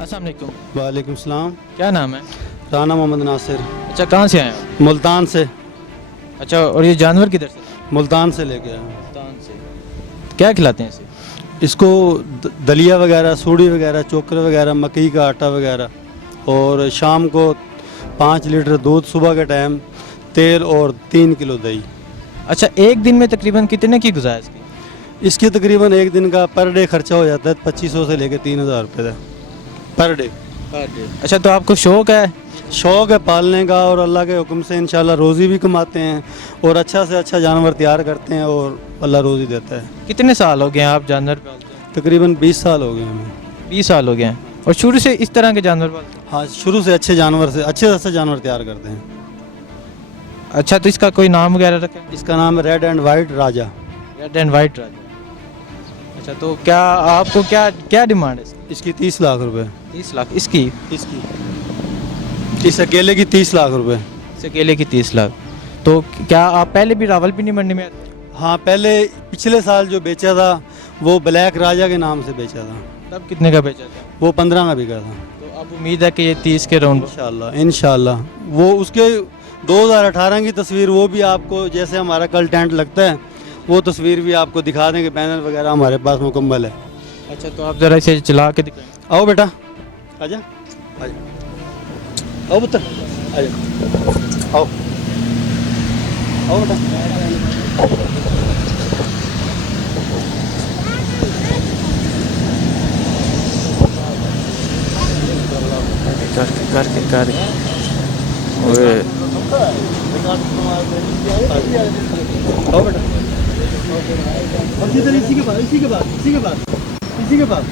अस्सलाम वालेकुम। वालेकुम सलाम। क्या नाम है? राना मोहम्मद नासिर, अच्छा, कहाँ से आए हो? मुल्तान से। अच्छा, और ये जानवर किधर से लाए? मुल्तान से लेके आया हूँ। मुल्तान से। क्या खिलाते हैं इसे? इसको दलिया वगैरह, सूड़ी वगैरह, चोकर वगैरह, मकई का आटा वगैरह, और शाम को 5 लीटर दूध, सुबह के टाइम तेल और 3 किलो दही। अच्छा, एक दिन में तकरीबन कितने की गुजारा इसकी? इसके तकरीबन एक दिन का पर डे खर्चा हो जाता है 2500 से लेकर 3000 रुपये तक पर डे। अच्छा, तो आपको शौक है? शौक़ है पालने का, और अल्लाह के हुक्म से इंशाल्लाह रोज़ी भी कमाते हैं और अच्छा से अच्छा जानवर तैयार करते हैं और अल्लाह रोज़ी देता है। कितने साल हो गए हैं आप जानवर पालते हैं? तकरीबन 20 साल हो गए हमें। 20 साल हो गए हैं। और शुरू से इस तरह के जानवर पालते हैं? हाँ, शुरू से अच्छे अच्छे जानवर तैयार करते हैं। अच्छा, तो इसका कोई नाम वगैरह रखा है? इसका नाम है red and white Raja. Red and white Raja. अच्छा, तो क्या आपको क्या क्या डिमांड है इसकी? इसकी 30 लाख रुपए। 30 लाख इसकी? इस अकेले की 30 लाख रुपए। इस अकेले की 30 लाख। तो क्या आप पहले भी रावलपिंडी मंडी में? हाँ, पहले पिछले साल जो बेचा था वो ब्लैक राजा के नाम से बेचा था। तब कितने का बेचा था? वो 15 का बिका था। तो अब उम्मीद है कि ये 30 के राउंड। इंशाल्लाह वो उसके 2018 की तस्वीर, वो भी आपको, जैसे हमारा कल टेंट लगता है, वो तस्वीर भी आपको दिखा देंगे। बैनर वगैरह हमारे पास मुकम्मल है। अच्छा, तो आप ज़रा इसे चला के दिखाएं। आओ बेटा, आजा आजा, आओ पुत्र, आजा, आओ आओ बेटा। कर ओए आओ बेटा, इसी के पास, इसी के पास, इसी के पास, इसी के पास।